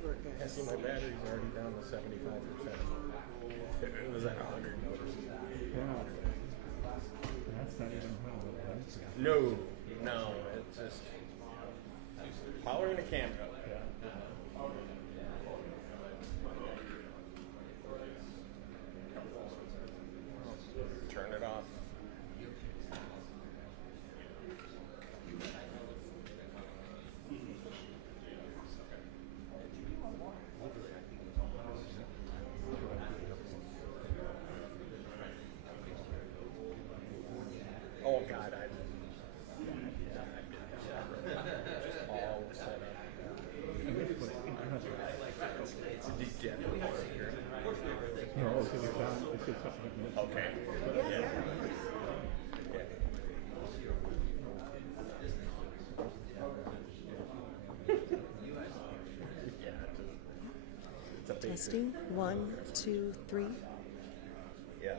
Good work, I guys. see my battery's already down to 75%. It was at 100 notice. Yeah. That's not even home, right? No, it's just powering the camera. Yeah. Turn it off. Oh God, I just all set up. It's a degenerate here. No, it's going to be done. It's just something. Okay. Yeah. It's a big Testing. 1, 2, 3. Yeah.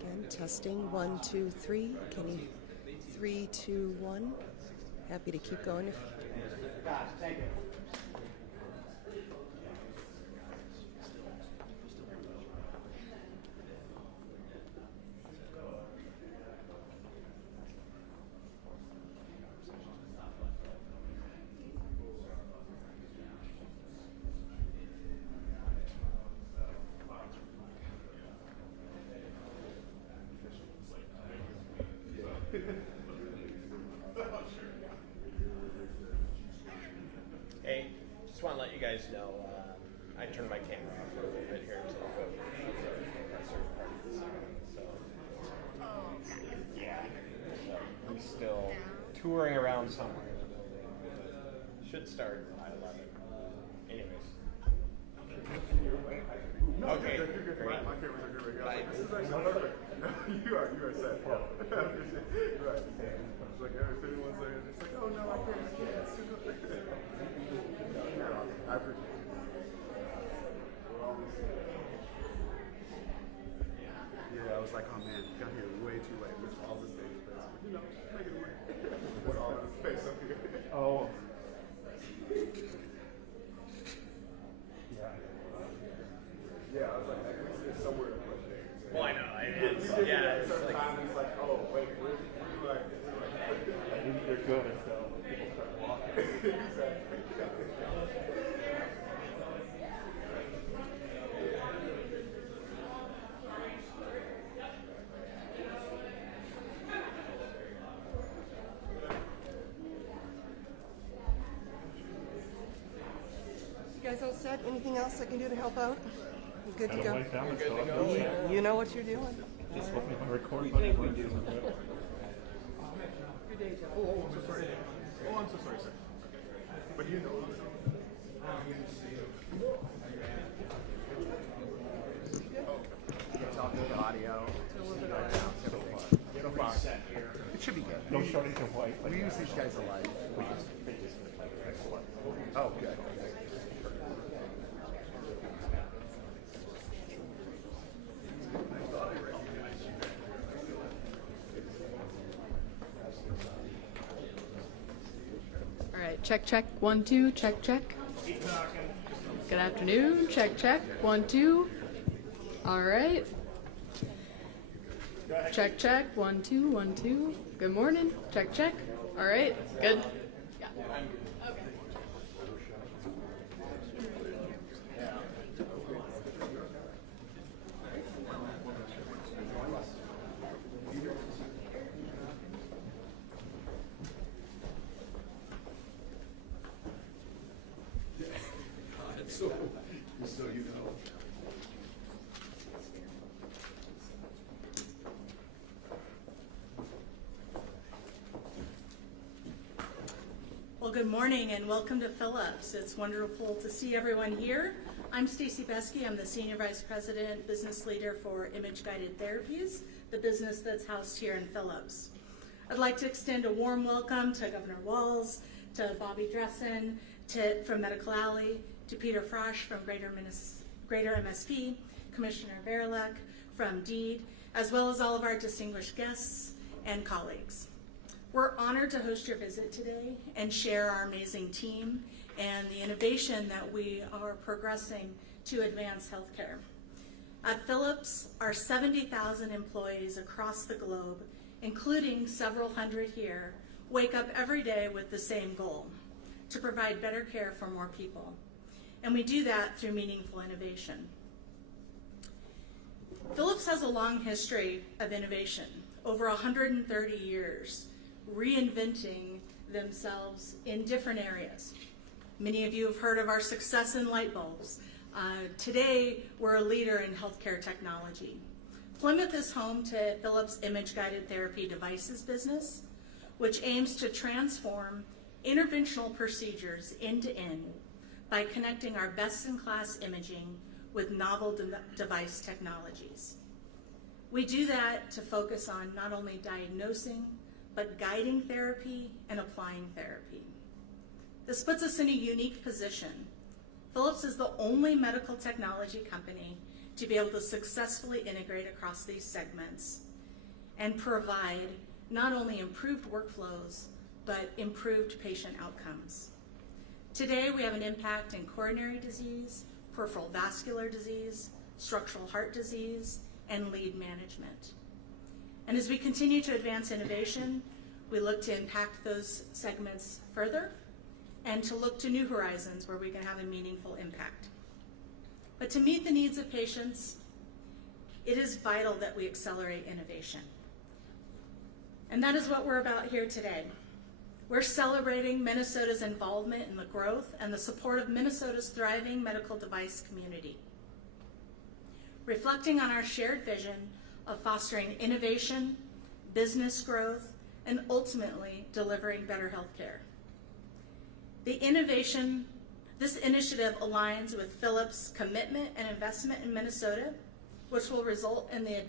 Again, testing. 1, 2, 3. Can you? 3, 2, 1. Happy to keep going. If Thank you. Hey, just want to let you guys know, I turned my camera off for a little bit here until I go to a certain part of the ceremony. So, yeah, so he's still touring around somewhere in the building. Should start by 11. Anyways. Okay, great. My cameras are good right now. This is actually perfect. You are set. Right. It's like every 51 seconds. It's like, oh no, I can't. I appreciate it. Yeah, I was like, oh man, got here way too late with all this stage space. But you know, make it work. With all this space up here. Oh. Yeah. Yeah, I was like, at least there's somewhere to put things. Well, I know. It's like, time, it's like, oh, wait, where's like, They're good until people start walking. exactly. you guys all set? Anything else I can do to help out? You good to I go? don't like that one, so I'm going to You know what you're doing. just hope my recording button works. Oh, I'm so sorry. Oh, I'm so sorry, sir. But you know. It's all good audio. So far. It should be good. Don't start into white. We use these guys alike. Oh, good. All right, check, check, 1, 2, check, check. Good afternoon, check, check, 1, 2. All right. Check, check, 1, 2, 1, 2. Good morning, check, check. All right, good. Yeah. Okay. Just so you know. Well, good morning and welcome to Phillips. It's wonderful to see everyone here. I'm Stacy Besky. I'm the Senior Vice President, Business Leader for Image Guided Therapies, the business that's housed here in Phillips. I'd like to extend a warm welcome to Governor Walz, to Bobby Dressen, from Medical Alley, to Peter Frosch from Greater MSP, Commissioner Verlick from DEED, as well as all of our distinguished guests and colleagues. We're honored to host your visit today and share our amazing team and the innovation that we are progressing to advance healthcare. At Philips, our 70,000 employees across the globe, including several hundred here, wake up every day with the same goal: to provide better care for more people. And we do that through meaningful innovation. Philips has a long history of innovation, over 130 years, reinventing themselves in different areas. Many of you have heard of our success in light bulbs. Today, we're a leader in healthcare technology. Plymouth is home to Philips image-guided therapy devices business, which aims to transform interventional procedures end-to-end by connecting our best-in-class imaging with novel device technologies. We do that to focus on not only diagnosing, but guiding therapy and applying therapy. This puts us in a unique position. Philips is the only medical technology company to be able to successfully integrate across these segments and provide not only improved workflows, but improved patient outcomes. Today, we have an impact in coronary disease, peripheral vascular disease, structural heart disease, and lead management. And as we continue to advance innovation, we look to impact those segments further and to look to new horizons where we can have a meaningful impact. But to meet the needs of patients, it is vital that we accelerate innovation. And that is what we're about here today. We're celebrating Minnesota's involvement in the growth and the support of Minnesota's thriving medical device community, reflecting on our shared vision of fostering innovation, business growth, and ultimately delivering better health care. This initiative aligns with Philips' commitment and investment in Minnesota, which will result in the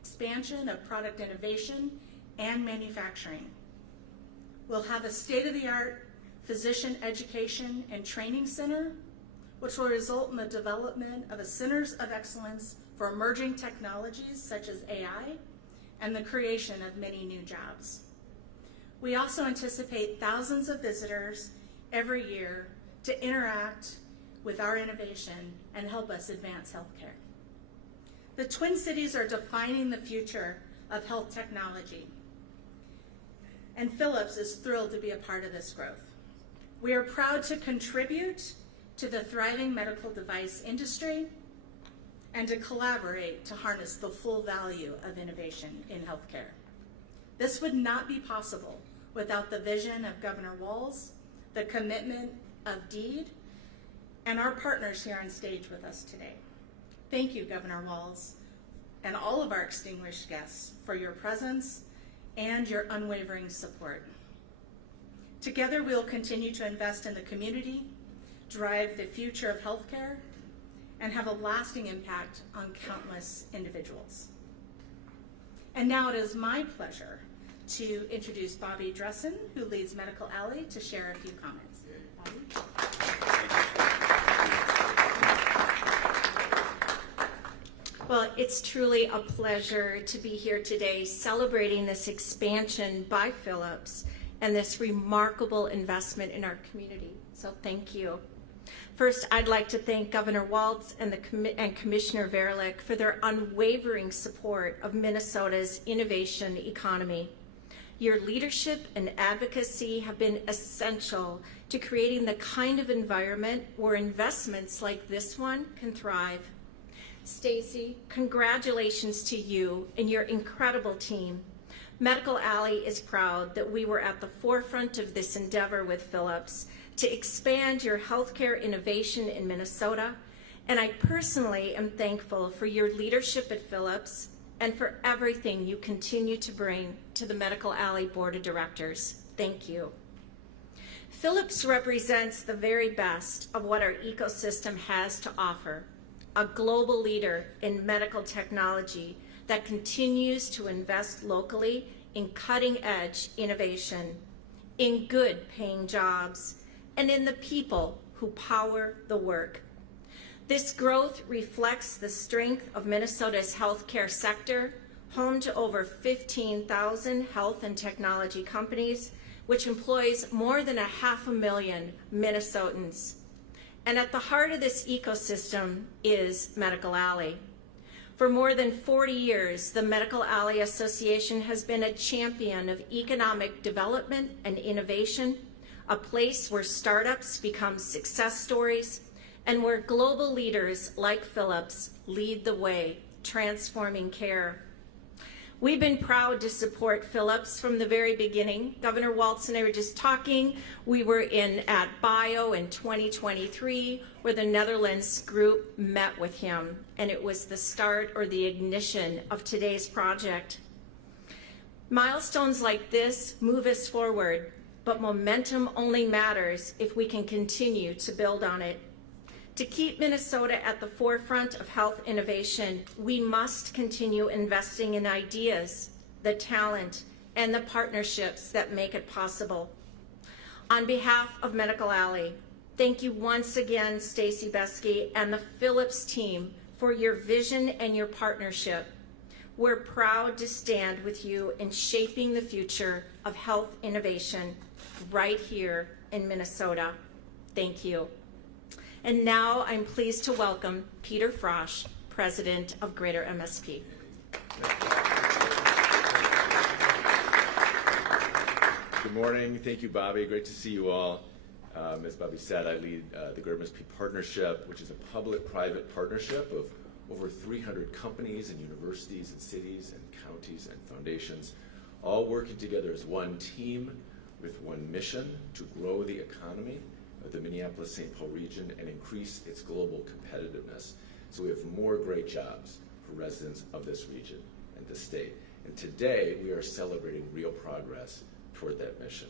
expansion of product innovation and manufacturing. We'll have a state-of-the-art physician education and training center, which will result in the development of a centers of excellence for emerging technologies such as AI and the creation of many new jobs. We also anticipate thousands of visitors every year to interact with our innovation and help us advance healthcare. The Twin Cities are defining the future of health technology, and Philips is thrilled to be a part of this growth. We are proud to contribute to the thriving medical device industry and to collaborate to harness the full value of innovation in healthcare. This would not be possible without the vision of Governor Walz, the commitment of DEED, and our partners here on stage with us today. Thank you, Governor Walz, and all of our distinguished guests for your presence and your unwavering support. Together, we'll continue to invest in the community, drive the future of healthcare, and have a lasting impact on countless individuals. And now it is my pleasure to introduce Bobby Dressen, who leads Medical Alley, to share a few comments. Bobby? Well, it's truly a pleasure to be here today celebrating this expansion by Philips and this remarkable investment in our community. So thank you. First, I'd like to thank Governor Walz and Commissioner Verlick for their unwavering support of Minnesota's innovation economy. Your leadership and advocacy have been essential to creating the kind of environment where investments like this one can thrive. Stacy, congratulations to you and your incredible team. Medical Alley is proud that we were at the forefront of this endeavor with Philips to expand your healthcare innovation in Minnesota, and I personally am thankful for your leadership at Philips and for everything you continue to bring to the Medical Alley Board of Directors. Thank you. Philips represents the very best of what our ecosystem has to offer, a global leader in medical technology that continues to invest locally in cutting-edge innovation, in good-paying jobs, and in the people who who power the work. This growth reflects the strength of Minnesota's healthcare sector, home to over 15,000 health and technology companies, which employs more than 500,000 Minnesotans. And at the heart of this ecosystem is Medical Alley. For more than 40 years, the Medical Alley Association has been a champion of economic development and innovation, a place where startups become success stories, and where global leaders like Philips lead the way, transforming care. We've been proud to support Philips from the very beginning. Governor Walz and I were just talking. We were at BIO in 2023, where the Netherlands group met with him, and it was the start or the ignition of today's project. Milestones like this move us forward, but momentum only matters if we can continue to build on it. To keep Minnesota at the forefront of health innovation, we must continue investing in ideas, the talent, and the partnerships that make it possible. On behalf of Medical Alley, thank you once again, Stacy Besky and the Philips team, for your vision and your partnership. We're proud to stand with you in shaping the future of health innovation right here in Minnesota. Thank you. And now I'm pleased to welcome Peter Frosch, President of Greater MSP. Good morning. Thank you, Bobby. Great to see you all. As Bobby said, I lead the Greater MSP Partnership, which is a public-private partnership of over 300 companies and universities and cities and counties and foundations, all working together as one team with one mission to grow the economy of the Minneapolis-St. Paul region and increase its global competitiveness. So we have more great jobs for residents of this region and the state. And today we are celebrating real progress toward that mission.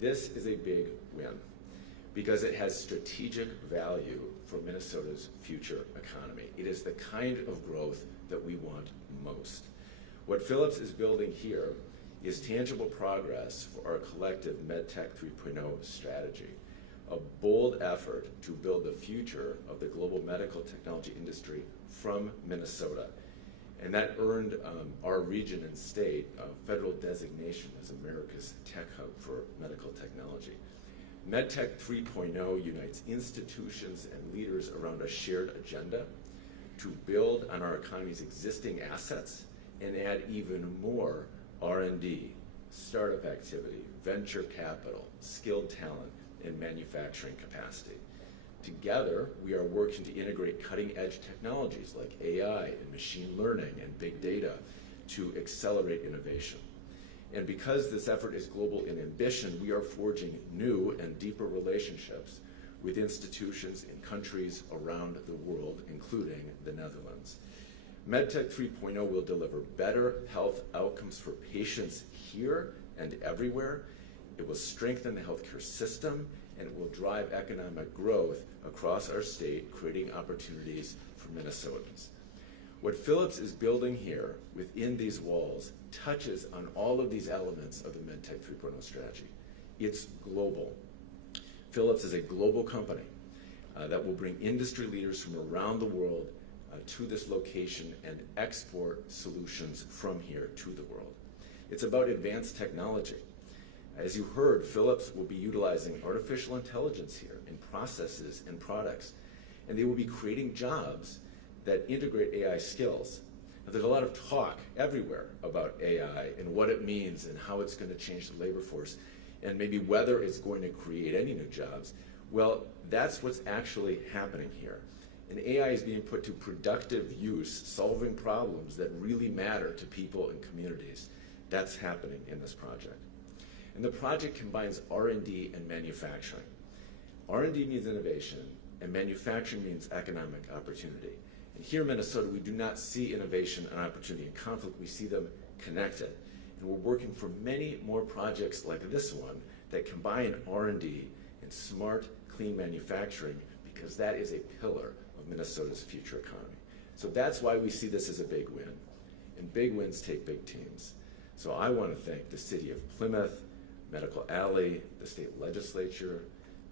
This is a big win because it has strategic value for Minnesota's future economy. It is the kind of growth that we want most. What Philips is building here is tangible progress for our collective MedTech 3.0 strategy, a bold effort to build the future of the global medical technology industry from Minnesota. And that earned our region and state a federal designation as America's tech hub for medical technology. MedTech 3.0 unites institutions and leaders around a shared agenda to build on our economy's existing assets and add even more R&D, startup activity, venture capital, skilled talent, and manufacturing capacity. Together, we are working to integrate cutting-edge technologies like AI and machine learning and big data to accelerate innovation. And because this effort is global in ambition, we are forging new and deeper relationships with institutions in countries around the world, including the Netherlands. MedTech 3.0 will deliver better health outcomes for patients here and everywhere. It will strengthen the healthcare system, and it will drive economic growth across our state, creating opportunities for Minnesotans. What Philips is building here within these walls touches on all of these elements of the MedTech 3.0 strategy. It's global. Philips is a global company that will bring industry leaders from around the world to this location and export solutions from here to the world. It's about advanced technology. As you heard, Philips will be utilizing artificial intelligence here in processes and products, and they will be creating jobs that integrate AI skills. Now, there's a lot of talk everywhere about AI and what it means and how it's going to change the labor force and maybe whether it's going to create any new jobs. Well, that's what's actually happening here. And AI is being put to productive use, solving problems that really matter to people and communities. That's happening in this project. And the project combines R&D and manufacturing. R&D means innovation, and manufacturing means economic opportunity. And here in Minnesota, we do not see innovation and opportunity in conflict. We see them connected. And we're working for many more projects like this one that combine R&D and smart, clean manufacturing, because that is a pillar of Minnesota's future economy. So that's why we see this as a big win. And big wins take big teams. So I want to thank the city of Plymouth, Medical Alley, the state legislature,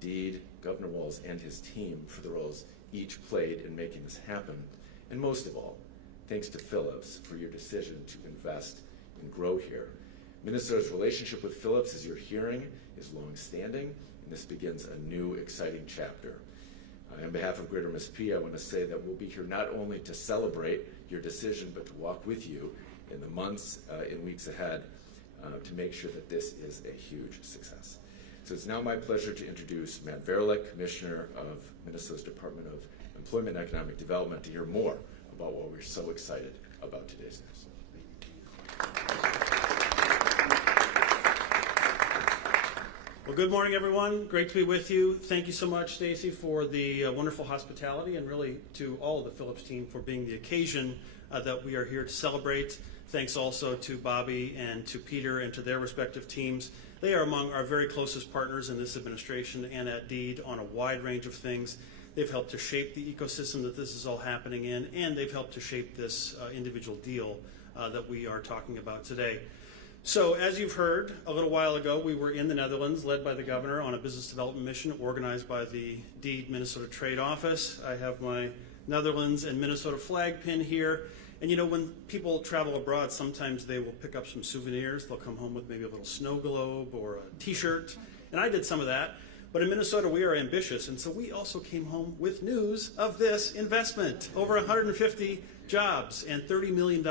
Deed, Governor Walz, and his team for the roles each played in making this happen. And most of all, thanks to Phillips for your decision to invest and grow here. Minnesota's relationship with Phillips, as you're hearing, is long-standing, and this begins a new, exciting chapter. On behalf of Greater MSP, I want to say that we'll be here not only to celebrate your decision, but to walk with you in the months and weeks ahead to make sure that this is a huge success. So it's now my pleasure to introduce Matt Verlick, Commissioner of Minnesota's Department of Employment and Economic Development, to hear more about why we're so excited about today's news. Well, good morning, everyone. Great to be with you. Thank you so much, Stacy, for the wonderful hospitality, and really to all of the Phillips team for being the occasion that we are here to celebrate. Thanks also to Bobby and to Peter and to their respective teams. They are among our very closest partners in this administration and at Deed on a wide range of things. They've helped to shape the ecosystem that this is all happening in, and they've helped to shape this individual deal that we are talking about today. So as you've heard, a little while ago, we were in the Netherlands, led by the governor on a business development mission organized by the Deed Minnesota Trade Office. I have my Netherlands and Minnesota flag pin here. And you know, when people travel abroad, sometimes they will pick up some souvenirs. They'll come home with maybe a little snow globe or a t-shirt. And I did some of that. But in Minnesota, we are ambitious. And so we also came home with news of this investment. Over 150 jobs and $30 million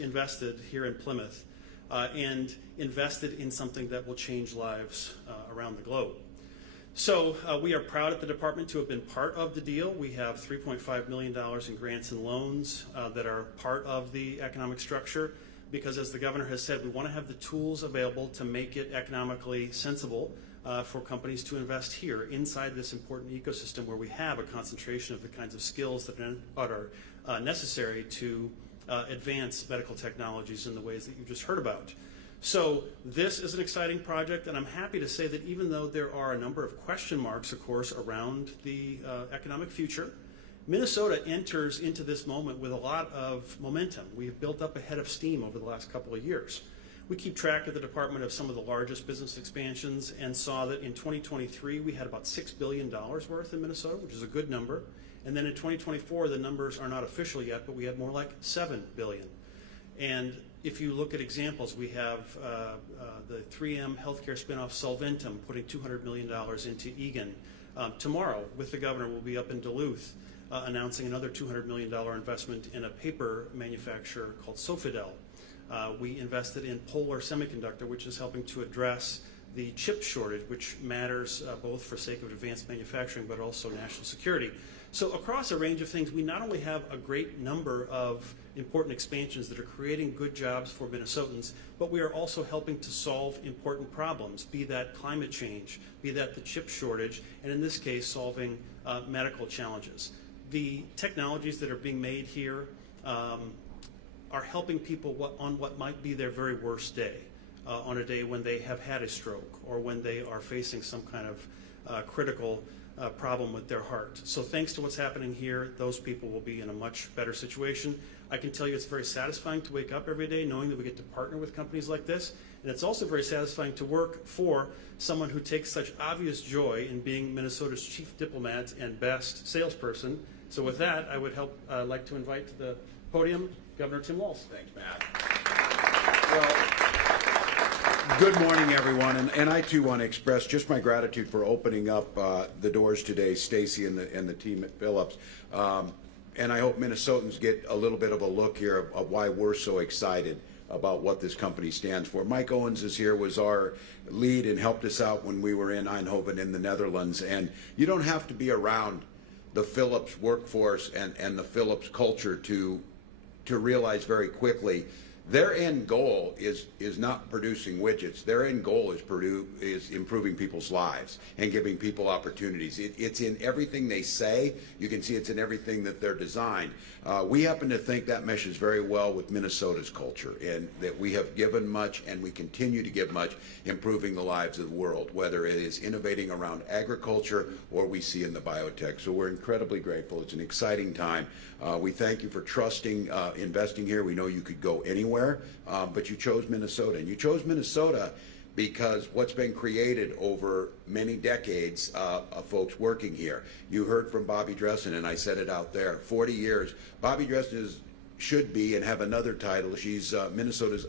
invested here in Plymouth. And invested in something that will change lives around the globe. So we are proud at the department to have been part of the deal. We have $3.5 million in grants and loans that are part of the economic structure, because as the governor has said, we want to have the tools available to make it economically sensible for companies to invest here inside this important ecosystem where we have a concentration of the kinds of skills that are necessary to advance medical technologies in the ways that you just heard about. So this is an exciting project, and I'm happy to say that even though there are a number of question marks, of course, around the economic future, Minnesota enters into this moment with a lot of momentum. We've built up a head of steam over the last couple of years. We keep track of the department of some of the largest business expansions and saw that in 2023 we had about $6 billion worth in Minnesota, which is a good number. And then in 2024, the numbers are not official yet, but we had more like $7 billion. And if you look at examples, we have the 3M healthcare spinoff Solventum putting $200 million into Egan. Tomorrow, with the governor, we'll be up in Duluth announcing another $200 million investment in a paper manufacturer called Sofidel. We invested in Polar Semiconductor, which is helping to address the chip shortage, which matters both for sake of advanced manufacturing, but also national security. So across a range of things, we not only have a great number of important expansions that are creating good jobs for Minnesotans, but we are also helping to solve important problems, be that climate change, be that the chip shortage, and in this case, solving medical challenges. The technologies that are being made here are helping people on what might be their very worst day, on a day when they have had a stroke or when they are facing some kind of critical problem with their heart. So thanks to what's happening here, those people will be in a much better situation. I can tell you it's very satisfying to wake up every day knowing that we get to partner with companies like this. And it's also very satisfying to work for someone who takes such obvious joy in being Minnesota's chief diplomat and best salesperson. So with that, I would like to invite to the podium Governor Tim Walz. Thanks, Matt. Well, good morning, everyone, and I too want to express just my gratitude for opening up the doors today, Stacy and the team at Phillips. And I hope Minnesotans get a little bit of a look here of why we're so excited about what this company stands for. Mike Owens is here, was our lead and helped us out when we were in Eindhoven in the Netherlands. And you don't have to be around the Phillips workforce and the Phillips culture to realize very quickly their end goal is not producing widgets. Their end goal is improving people's lives and giving people opportunities. It's in everything they say. You can see it's in everything that they're designed. We happen to think that meshes very well with Minnesota's culture, and that we have given much and we continue to give much, improving the lives of the world, whether it is innovating around agriculture or we see in the biotech. So we're incredibly grateful. It's an exciting time. We thank you for trusting, investing here. We know you could go anywhere, but you chose Minnesota. And you chose Minnesota because what's been created over many decades of folks working here. You heard from Bobby Dressen, and I said it out there, 40 years. Bobby Dressen should be and have another title. She's Minnesota's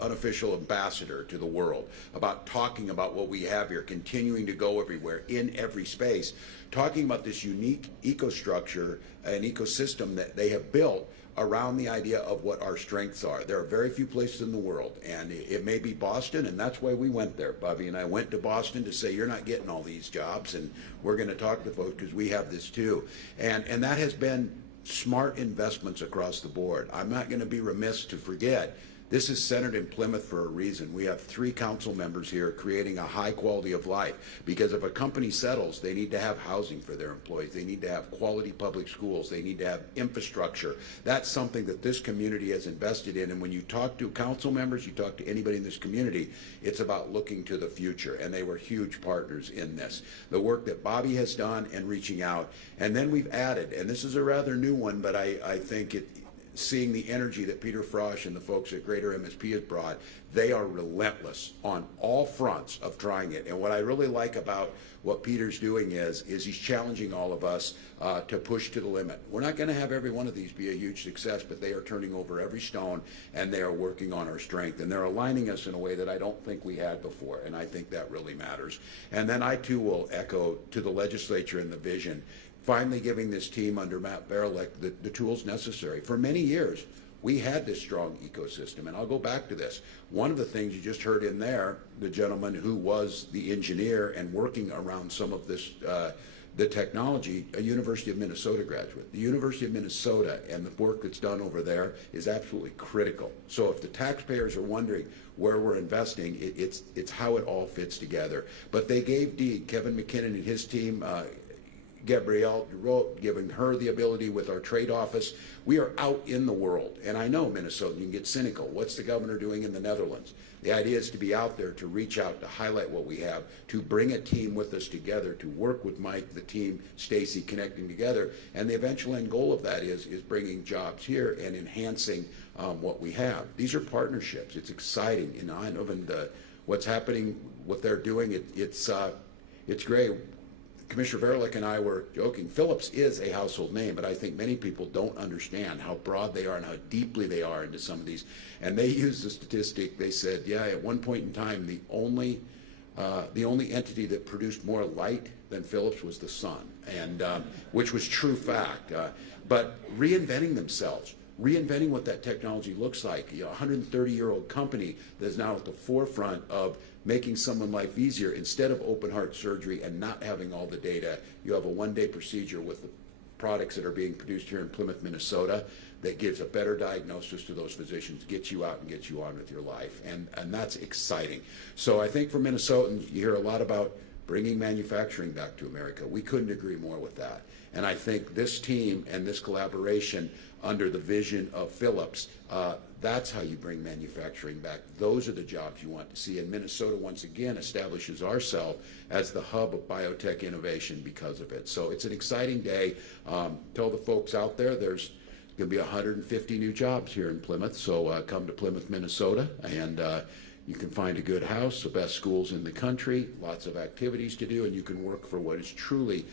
unofficial ambassador to the world, about talking about what we have here, continuing to go everywhere, in every space, talking about this unique ecostructure and ecosystem that they have built around the idea of what our strengths are. There are very few places in the world, and it may be Boston, and that's why we went there. Bobby and I went to Boston to say, you're not getting all these jobs, and we're going to talk to folks because we have this too. And that has been smart investments across the board. I'm not going to be remiss to forget, this is centered in Plymouth for a reason. We have 3 council members here creating a high quality of life, because if a company settles, they need to have housing for their employees. They need to have quality public schools. They need to have infrastructure. That's something that this community has invested in. And when you talk to council members, you talk to anybody in this community, it's about looking to the future. And they were huge partners in this. The work that Bobby has done and reaching out. And then we've added, and this is a rather new one, but I think seeing the energy that Peter Frosch and the folks at Greater MSP has brought, they are relentless on all fronts of trying it. And what I really like about what Peter's doing is he's challenging all of us to push to the limit. We're not going to have every one of these be a huge success, but they are turning over every stone, and they are working on our strength. And they're aligning us in a way that I don't think we had before, and I think that really matters. And then I, too, will echo to the legislature and the vision, finally giving this team under Matt Barelek the tools necessary. For many years, we had this strong ecosystem, and I'll go back to this. One of the things you just heard in there, the gentleman who was the engineer and working around some of this, the technology, a University of Minnesota graduate. The University of Minnesota and the work that's done over there is absolutely critical. So if the taxpayers are wondering where we're investing, it's how it all fits together. But they gave Kevin McKinnon and his team, Gabrielle wrote, giving her the ability with our trade office. We are out in the world, and I know Minnesota, you can get cynical. What's the governor doing in the Netherlands? The idea is to be out there, to reach out, to highlight what we have, to bring a team with us together, to work with Mike, the team, Stacy, connecting together. And the eventual end goal of that is bringing jobs here and enhancing what we have. These are partnerships. It's exciting, and I know what's happening, what they're doing. It's great. Commissioner Verlick and I were joking. Phillips is a household name, but I think many people don't understand how broad they are and how deeply they are into some of these. And they used the statistic. They said, yeah, at one point in time, the only entity that produced more light than Phillips was the sun, and which was true fact. But reinventing themselves, reinventing what that technology looks like. A 130-year-old company that is now at the forefront of making someone's life easier. Instead of open heart surgery and not having all the data, you have a one-day procedure with the products that are being produced here in Plymouth, Minnesota, that gives a better diagnosis to those physicians, gets you out and gets you on with your life. And that's exciting. So I think for Minnesotans, you hear a lot about bringing manufacturing back to America. We couldn't agree more with that. And I think this team and this collaboration under the vision of Phillips, that's how you bring manufacturing back. Those are the jobs you want to see. And Minnesota, once again, establishes ourselves as the hub of biotech innovation because of it. So it's an exciting day. Tell the folks out there, there's going to be 150 new jobs here in Plymouth. So come to Plymouth, Minnesota, and you can find a good house, the best schools in the country, lots of activities to do, and you can work for what is truly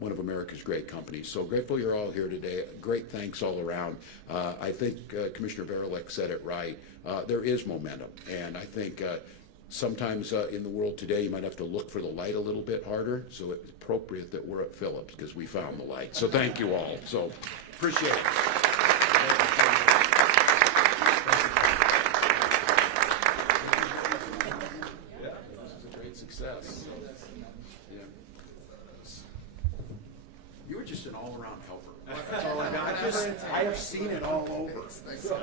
one of America's great companies. So grateful you're all here today. Great thanks all around. I think Commissioner Verlick said it right. There is momentum, and I think sometimes in the world today you might have to look for the light a little bit harder, so it's appropriate that we're at Phillips because we found the light. So thank you all. So appreciate it. Yeah, this is a great success. Yeah. You were just an all-around helper. That's all I got. I have seen it all over. So.